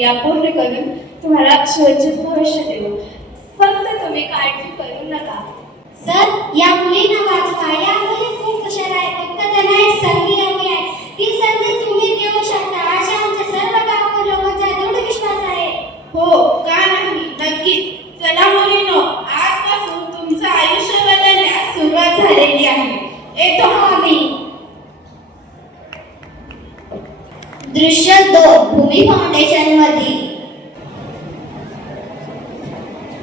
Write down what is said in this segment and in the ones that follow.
प्रक्रिया पूर्ण करून तुम्हाला सुरक्षित भविष्य देऊ. फक्त तुम्ही काळजी करू नका. सर, या मुलींना वाचवा. या मुली खूप हुशार आहेत. फक्त त्यांना एक संधी हवी आहे. ती संधी तुम्ही देऊ शकता अशा आमच्या सर्व गावकरी लोकांचा दृढ विश्वास आहे. हो, का नाही, नक्कीच. चला मुलींनो, आजपासून तुमचं आयुष्य बदलण्यास सुरुवात झालेली आहे. येतो आम्ही. दृश्य 2 भूमी फाउंडेशन मधील.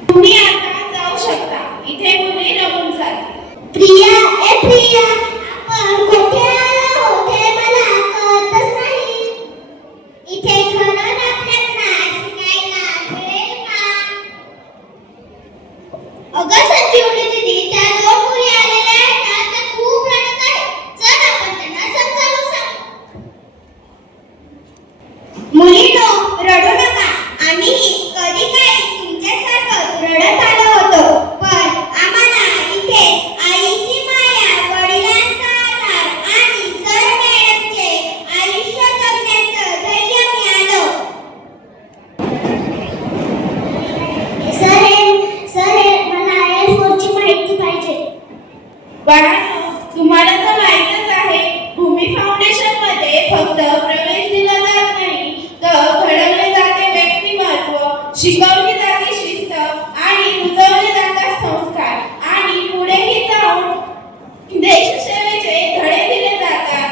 तुम्ही आता जाऊ शकता. इथे मुली रमून जातील. प्रिया, ए प्रिया, आपण कुठे आलो आहोत हे मला कळतच नाही. इथे खरंच आपल्याला शिकायला मिळेल का? अगं संजीवनी दीदी, त्या 2 मुली आलेल्या आहेत ना, त्या खूप रडत आहेत. चल आपण त्यांना समजावून सांगू. मुलींनो, रडू नका. आम्ही कधी काही तुमच्यासारखंच रडत आलो होतो, पण आम्हाला इथे आईची माया, वडिलांचा आधार आणि सर मॅडमचे आयुष्य जगण्याचं धैर्य मिळालं. सर, मला एअरफोर्सची माहिती पाहिजे. बाळांनो, तुम्हाला तर माहीतच आहे, भूमी फाउंडेशन मध्ये फक्त प्रवेश दिला जात नाही, तर घडवले जाते व्यक्तिमत्व, शिकवली जाते शिस्त आणि रुजवले जातात संस्कार आणि पुढेही जाऊन देशसेवेचे धडे दिले जातात.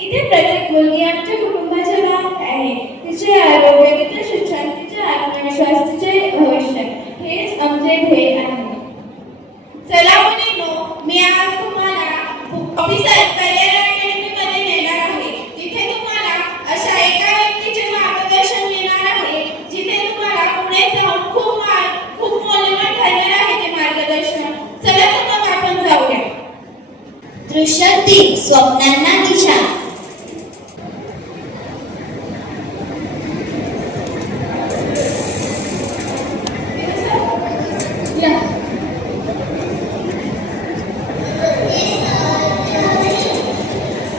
इथे प्रत्येक मुलगी आमच्या कुटुंबाचे भाग आहे. तिचे आरोग्य, तिचे शिक्षण, तिचे आत्मविश्वास, तिचे भविष्य हेच आमचे ध्येय आहे. चला मुलींनो, मी आज तुम्हाला ऑफिसर करिअर अकॅडमीमध्ये नेणार आहे. तिथे तुम्हाला अशा एका व्यक्तीचे मार्गदर्शन मिळणार आहे, जिथे तुम्हाला पुढे जाऊन खूप मौल्यवान ठरणार आहे ते मार्गदर्शन. चला तर मग आपण जाऊया. दृश्य 3 स्वप्नांना दिशा.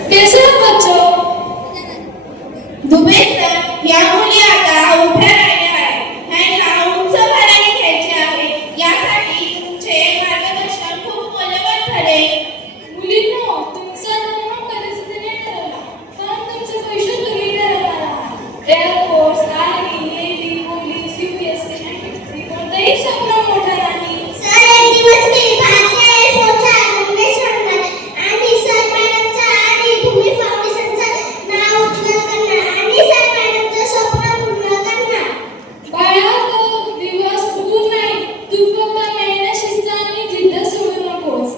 कैसे हो बच्चों? दुबे सर, या मुली आता उभ्या राहिल्या आहेत. ह्यांना उंच भरारी घ्यायची आहे. यासाठी तुमचे मार्गदर्शन खूप मौल्यवान ठरेल. मुलींनो, तुमचा निर्णय परिस्थितीने ठरवला, कारण तुमचे भविष्य तुम्ही ठरवणार आहात. Air force, army, navy, police, UPSC, NTPC कोणतंही स्वप्न मोठं नाही. सर, एक दिवस मी भारतीय एअरफोर्सचा अन्वेष होणार आणि सर मॅडमचा आणि भूमी फाउंडेशनचं नाव उज्ज्वल करणार आणि सर मॅडमचं स्वप्न पूर्ण करणार. बाळा, तो दिवस दूर नाही. तू फक्त मेहनत, शिस्त आणि जिद्द सोडू नकोस.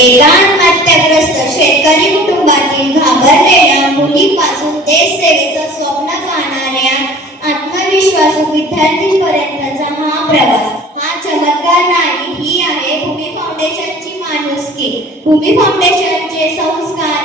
एका आत्महत्याग्रस्त शेतकरी कुटुंबातील घाबरलेल्या मुलीपासून देश सेवेचं स्वप्न पाहणाऱ्या आत्मविश्वासू विद्यार्थींपर्यंतचा हा प्रवास. हा चमत्कार नाही, ही आहे भूमी फाउंडेशनची माणुसकी. भूमी फाउंडेशनचे संस्कार